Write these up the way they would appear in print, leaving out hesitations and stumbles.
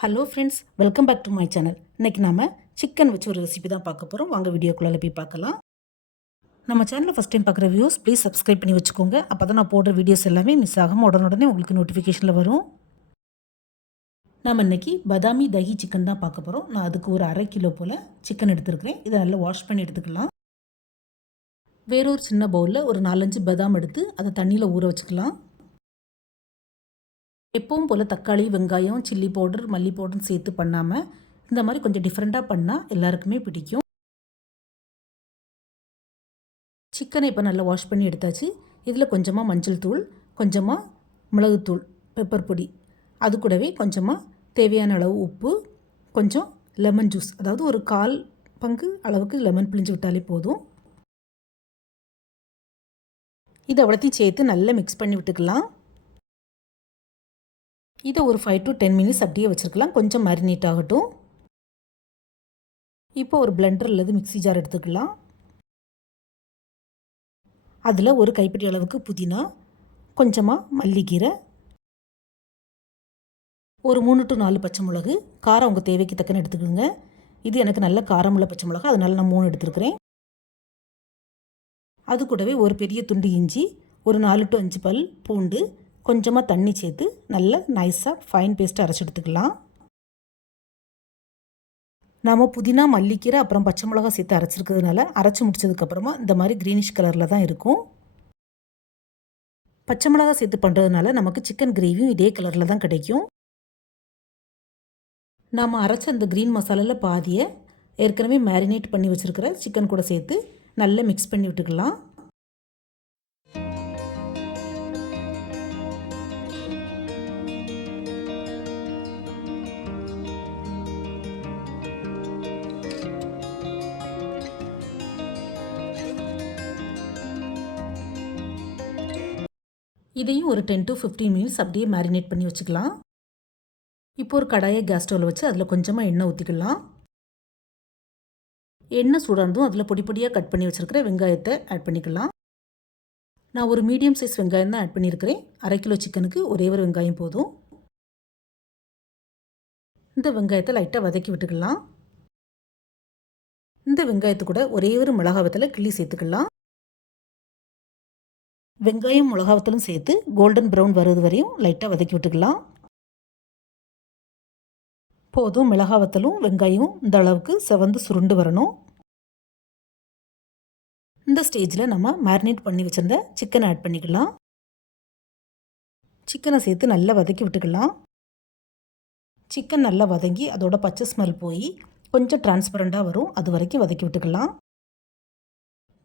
Hello friends, welcome back to my channel. இன்றைக்கி நாம் chicken வச்சு ஒரு ரெசிபி தான் பார்க்க போகிறோம். வாங்க வீடியோக்குள்ளே போய் பார்க்கலாம். நம்ம சேனலில் ஃபஸ்ட் டைம் பார்க்குற வியூஸ் ப்ளீஸ் சப்ஸ்கிரைப் பண்ணி வச்சுக்கோங்க. அப்போ தான் நான் போடுற வீடியோஸ் எல்லாமே மிஸ் ஆகாமல் உடனுடனே உங்களுக்கு நோட்டிஃபிகேஷனில் வரும். நம்ம இன்றைக்கி பதாமி தஹி சிக்கன் தான் பார்க்க போகிறோம். நான் அதுக்கு ஒரு 1/2 கிலோ போல் சிக்கன் எடுத்துருக்கிறேன். இதை நல்லா வாஷ் பண்ணி எடுத்துக்கலாம். வேறொரு சின்ன பவுலில் ஒரு 4-5 பதாம் எடுத்து அதை தண்ணியில் ஊற வச்சுக்கலாம். எப்பவும் போல் தக்காளி, வெங்காயம், சில்லி பவுடர், மல்லி பவுடர்னு சேர்த்து பண்ணாமல் இந்த மாதிரி கொஞ்சம் டிஃப்ரெண்ட்டாக பண்ணால் எல்லாருக்குமே பிடிக்கும். சிக்கனை இப்போ நல்லா வாஷ் பண்ணி எடுத்தாச்சு. இதில் கொஞ்சமாக மஞ்சள் தூள், கொஞ்சமாக மிளகுத்தூள், பெப்பர் பொடி, அது கூடவே கொஞ்சமாக தேவையான அளவு உப்பு, கொஞ்சம் லெமன் ஜூஸ், அதாவது ஒரு 1/4 பங்கு அளவுக்கு லெமன் பிழிஞ்சு விட்டாலே போதும். இதை அவ்வளோத்தையும் சேர்த்து நல்லா மிக்ஸ் பண்ணி விட்டுக்கலாம். இதை ஒரு 5 to 10 மினிட்ஸ் அப்படியே வச்சுருக்கலாம். கொஞ்சம் மேரினேட் ஆகட்டும். இப்போ ஒரு பிளெண்டர் அல்லது மிக்ஸி ஜார் எடுத்துக்கலாம். அதில் ஒரு கைப்பிடி அளவுக்கு புதினா, கொஞ்சமாக மல்லிக்கீரை, ஒரு 3 to 4 பச்சை மிளகு, காரம் உங்கள் தேவைக்கு தக்கன எடுத்துக்கோங்க. இது எனக்கு நல்ல காரமுள்ள பச்சை மிளகா, அதனால நான் 3 எடுத்துருக்கிறேன். அது கூடவே ஒரு பெரிய துண்டு இஞ்சி, ஒரு 4 to 5 பல் பூண்டு, கொஞ்சமாக தண்ணி சேர்த்து நல்லா நைஸாக ஃபைன் பேஸ்ட்டு அரைச்சி எடுத்துக்கலாம். நாம் புதினா, மல்லிக்கீரை, அப்புறம் பச்சை மிளகா சேர்த்து அரைச்சிருக்கிறதுனால அரைச்சி முடிச்சதுக்கப்புறமா இந்த மாதிரி க்ரீனிஷ் கலரில் தான் இருக்கும். பச்சை மிளகா சேர்த்து பண்ணுறதுனால நமக்கு சிக்கன் கிரேவியும் இதே கலரில் தான் கிடைக்கும். நாம் அரைச்ச அந்த க்ரீன் மசாலாவில் பாதியை ஏற்கனவே மேரினேட் பண்ணி வச்சுருக்கிற சிக்கன் கூட சேர்த்து நல்லா மிக்ஸ் பண்ணி விட்டுக்கலாம். இதையும் ஒரு 10 to 15 மினிட்ஸ் அப்படியே மேரினேட் பண்ணி வச்சுக்கலாம். இப்போ ஒரு கடாயை கேஸ் ஸ்டவ்வில் வச்சு அதில் கொஞ்சமாக எண்ணெய் ஊற்றிக்கலாம். எண்ணெய் சூடானதும் அதில் பொடி பொடியாக கட் பண்ணி வச்சுருக்கிற வெங்காயத்தை ஆட் பண்ணிக்கலாம். நான் ஒரு மீடியம் சைஸ் வெங்காயம் தான் ஆட் பண்ணியிருக்கிறேன். 1/2 கிலோ சிக்கனுக்கு ஒரே ஒரு வெங்காயம் போதும். இந்த வெங்காயத்தை லைட்டாக வதக்கி விட்டுக்கலாம். இந்த வெங்காயத்து கூட ஒரே ஒரு மிளகாவத்தில் கிள்ளி சேர்த்துக்கலாம். வெங்காயம் மிளகாவத்தலும் சேர்த்து கோல்டன் ப்ரௌன் வருது வரையும் லைட்டாக வதக்கி விட்டுக்கலாம். போதும், மிளகாவத்தலும் வெங்காயம் இந்த அளவுக்கு செவந்து சுருண்டு வரணும். இந்த ஸ்டேஜில் நம்ம மேரினேட் பண்ணி வச்சுருந்த சிக்கனை ஆட் பண்ணிக்கலாம். சிக்கனை சேர்த்து நல்லா வதக்கி விட்டுக்கலாம். சிக்கன் நல்லா வதங்கி அதோட பச்சை ஸ்மெல் போய் கொஞ்சம் டிரான்ஸ்பரண்ட்டாக வரும், அது வரைக்கும் வதக்கி விட்டுக்கலாம்.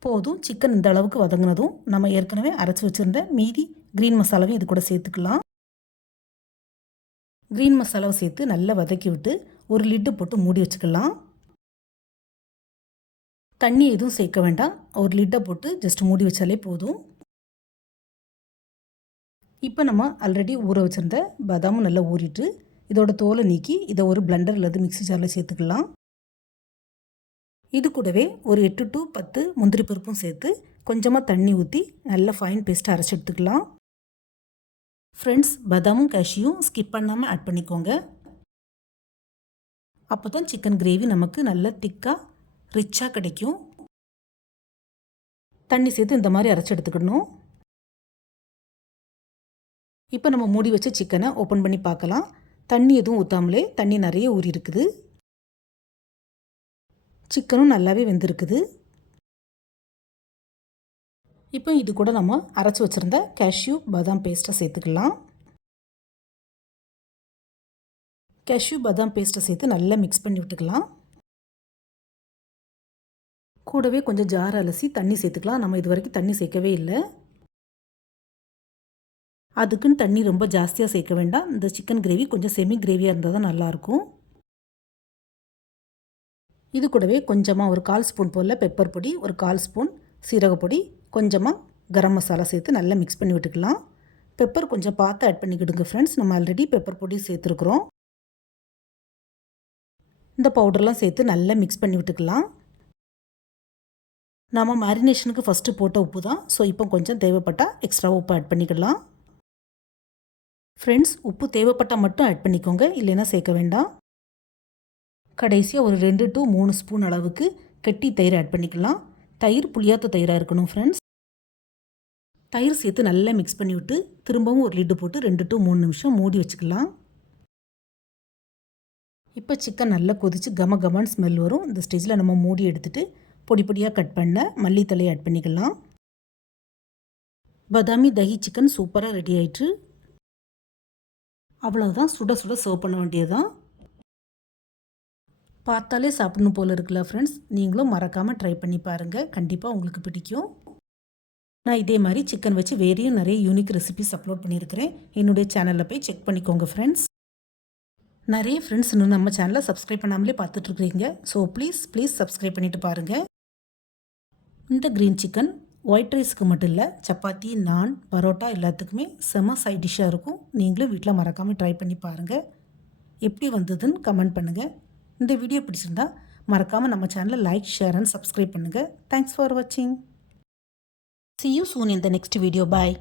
போதும், சிக்கன் இந்த அளவுக்கு வதங்கினதும் நம்ம ஏற்கனவே அரைச்சி வச்சுருந்த மீதி க்ரீன் மசாலாவையும் இது கூட சேர்த்துக்கலாம். க்ரீன் மசாலாவை சேர்த்து நல்லா வதக்கி விட்டு ஒரு லிட்டு போட்டு மூடி வச்சுக்கலாம். தண்ணி எதுவும் சேர்க்க வேண்டாம், ஒரு லிட்டை போட்டு ஜஸ்ட் மூடி வச்சாலே போதும். இப்போ நம்ம ஆல்ரெடி ஊற வச்சுருந்த பாதாமும் நல்லா ஊறிட்டு இதோட தோலை நீக்கி இதை ஒரு பிளெண்டர் அல்லது மிக்ஸி ஜாரில் சேர்த்துக்கலாம். இது கூடவே ஒரு 8 to 10 முந்திரி பருப்பும் சேர்த்து கொஞ்சமாக தண்ணி ஊற்றி நல்லா ஃபைன் பேஸ்ட்டாக அரைச்சி எடுத்துக்கலாம். ஃப்ரெண்ட்ஸ், பதாமும் கேஷ்யூவும் ஸ்கிப் பண்ணாமல் ஆட் பண்ணிக்கோங்க. அப்போ தான் சிக்கன் கிரேவி நமக்கு நல்ல திக்காக ரிச்சாக கிடைக்கும். தண்ணி சேர்த்து இந்த மாதிரி அரைச்சி எடுத்துக்கணும். இப்போ நம்ம மூடி வச்ச சிக்கனை ஓப்பன் பண்ணி பார்க்கலாம். தண்ணி எதுவும் ஊற்றாமலே தண்ணி நிறைய ஊறி இருக்குது. சிக்கனும் நல்லாவே வெந்திருக்குது. இப்போ இது கூட நம்ம அரைச்சி வச்சுருந்த கேஷ்யூ பாதாம் பேஸ்ட்டை சேர்த்துக்கலாம். கேஷ்யூ பாதாம் பேஸ்ட்டை சேர்த்து நல்லா மிக்ஸ் பண்ணி விட்டுக்கலாம். கூடவே கொஞ்சம் ஜார் அலசி தண்ணி சேர்த்துக்கலாம். நம்ம இது வரைக்கும் தண்ணி சேர்க்கவே இல்லை. அதுக்குன்னு தண்ணி ரொம்ப ஜாஸ்தியாக சேர்க்க வேண்டாம். இந்த சிக்கன் கிரேவி கொஞ்சம் செமி கிரேவியாக இருந்தால் தான் நல்லாயிருக்கும். இது கூடவே கொஞ்சமாக ஒரு 1/4 ஸ்பூன் போல் பெப்பர் பொடி, ஒரு 1/4 ஸ்பூன் சீரகப்பொடி, கொஞ்சமாக கரம் மசாலா சேர்த்து நல்லா மிக்ஸ் பண்ணி விட்டுக்கலாம். பெப்பர் கொஞ்சம் பார்த்து ஆட் பண்ணிக்கிடுங்க ஃப்ரெண்ட்ஸ், நம்ம ஆல்ரெடி பெப்பர் பொடி சேர்த்துருக்குறோம். இந்த பவுடர்லாம் சேர்த்து நல்லா மிக்ஸ் பண்ணி விட்டுக்கலாம். நம்ம மேரினேஷனுக்கு ஃபஸ்ட்டு போட்ட உப்பு தான், ஸோ இப்போ கொஞ்சம் தேவைப்பட்டால் எக்ஸ்ட்ரா உப்பு ஆட் பண்ணிக்கலாம். ஃப்ரெண்ட்ஸ், உப்பு தேவைப்பட்டால் மட்டும் ஆட் பண்ணிக்கோங்க, இல்லைன்னா சேர்க்க வேண்டாம். கடைசியாக ஒரு 2 to 3 ஸ்பூன் அளவுக்கு கெட்டி தயிர் ஆட் பண்ணிக்கலாம். தயிர் புளியாத்த தயிராக இருக்கணும் ஃப்ரெண்ட்ஸ். தயிர் சேர்த்து நல்லா மிக்ஸ் பண்ணி விட்டு திரும்பவும் ஒரு லிட்டு போட்டு 2 to 3 நிமிஷம் மூடி வச்சுக்கலாம். இப்போ சிக்கன் நல்லா கொதித்து கம கமான்னு ஸ்மெல் வரும். இந்த ஸ்டேஜில் நம்ம மூடி எடுத்துகிட்டு பொடி பொடியாக கட் பண்ண மல்லித்தலை ஆட் பண்ணிக்கலாம். பதாமி தஹி சிக்கன் சூப்பராக ரெடி ஆயிட்டு. அவ்வளோதான், சுட சுட சர்வ் பண்ண வேண்டியதுதான். பார்த்தாலே சாப்பிடணும் போல் இருக்குல்ல ஃப்ரெண்ட்ஸ். நீங்களும் மறக்காமல் ட்ரை பண்ணி பாருங்கள், கண்டிப்பாக உங்களுக்கு பிடிக்கும். நான் இதே மாதிரி சிக்கன் வச்சு வேறையும் நிறைய யூனிக் ரெசிபிஸ் அப்லோட் பண்ணியிருக்கிறேன். என்னுடைய சேனலில் போய் செக் பண்ணிக்கோங்க ஃப்ரெண்ட்ஸ். நிறைய ஃப்ரெண்ட்ஸ் இன்னும் நம்ம சேனலை சப்ஸ்கிரைப் பண்ணாமலே பார்த்துட்ருக்கீங்க. ஸோ ப்ளீஸ் சப்ஸ்கிரைப் பண்ணிவிட்டு பாருங்கள். இந்த க்ரீன் சிக்கன் ஒயிட் ரைஸுக்கு மட்டும் இல்லை, சப்பாத்தி, நான், பரோட்டா எல்லாத்துக்குமே செம சைட் டிஷ்ஷாக இருக்கும். நீங்களும் வீட்டில் மறக்காமல் ட்ரை பண்ணி பாருங்கள். எப்படி வந்ததுன்னு கமெண்ட் பண்ணுங்கள். இந்த வீடியோ பிடிச்சிருந்தா மறக்காமல் நம்ம சேனலை லைக், ஷேர் அண்ட் சப்ஸ்கிரைப் பண்ணுங்கள். தேங்க்ஸ் ஃபார் வாட்சிங். See you soon in the next video. Bye.